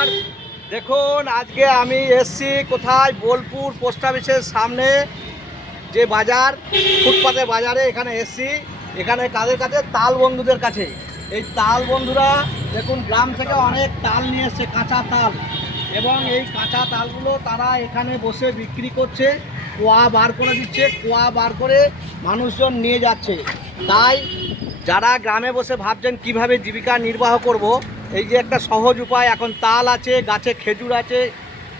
নমস্কার। দেখুন আজকে আমি এসছি কোথায়, বোলপুর পোস্ট অফিসের সামনে যে বাজার, ফুটপাতে বাজারে এখানে এসছি। এখানে কাদের কাছে? তাল বন্ধুদের কাছে। এই তাল বন্ধুরা দেখুন গ্রাম থেকে অনেক তাল নিয়ে এসছে, কাঁচা তাল, এবং এই কাঁচা তালগুলো তারা এখানে বসে বিক্রি করছে। কোয়া বার করে দিচ্ছে, কোয়া বার করে মানুষজন নিয়ে যাচ্ছে। তাই যারা গ্রামে বসে ভাবছেন কিভাবে জীবিকা নির্বাহ করব, এই যে একটা সহজ উপায়। এখন তাল আছে, গাছে খেজুর আছে,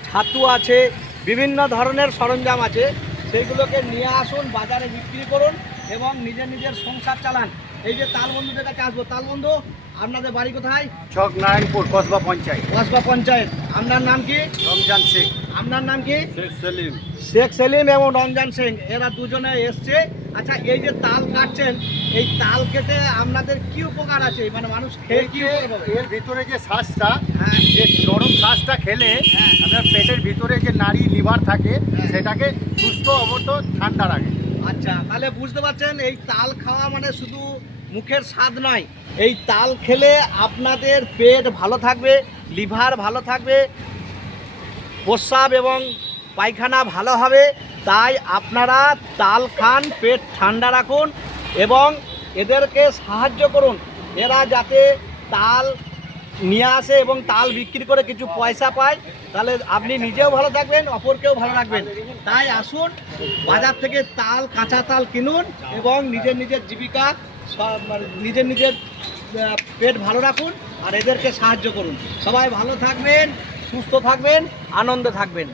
ছাতু আছে, বিভিন্ন ধরনের সরঞ্জাম আছে। সেইগুলোকে নিয়ে আসুন, বাজারে বিক্রি করুন এবং নিজের নিজের সংসার চালান। এই যে তাল বন্ধুদের কাছে আসবো। তাল বন্ধু, আপনাদের বাড়ি কোথায়? ছক নারায়ণপুর, কসবা পঞ্চায়েত। কসবা পঞ্চায়েত। আপনার নাম কি? রমজান শেখ। আপনার নাম কি? শেখ সেলিম। শেখ সেলিম এবং রমজান সিং, এরা দুজনে এসছে। আচ্ছা, এই যে তাল কাটছেন, এই তাল কেটে আপনাদের কি উপকার আছে? মানে মানুষ খেয়ে কি উপকার পাবে? এর ভিতরে যে শ্বাসটা, হ্যাঁ। যে নরম শ্বাসটা খেলে হ্যাঁ। আপনার পেটের ভিতরে যে নাড়ি লিভার থাকে, হ্যাঁ। সেটাকে সুস্থ অবস্থ ঠান্ডা রাখে। আচ্ছা, তাহলে বুঝতে পারছেন, এই তাল খাওয়া মানে শুধু মুখের স্বাদ নয়। এই তাল খেলে আপনাদের পেট ভালো থাকবে, লিভার ভালো থাকবে, প্রস্রাব এবং পায়খানা ভালো হবে। তাই আপনারা তাল খান, পেট ঠান্ডা রাখুন এবং এদেরকে সাহায্য করুন, এরা যাতে তাল নিয়ে আসে এবং তাল বিক্রি করে কিছু পয়সা পায়। তাহলে আপনি নিজেও ভালো থাকবেন, অপরকেও ভালো রাখবেন। তাই আসুন, বাজার থেকে তাল, কাঁচা তাল কিনুন এবং নিজের নিজের জীবিকা, নিজের নিজের পেট ভালো রাখুন আর এদেরকে সাহায্য করুন। সবাই ভালো থাকবেন, সুস্থ থাকবেন, আনন্দে থাকবেন।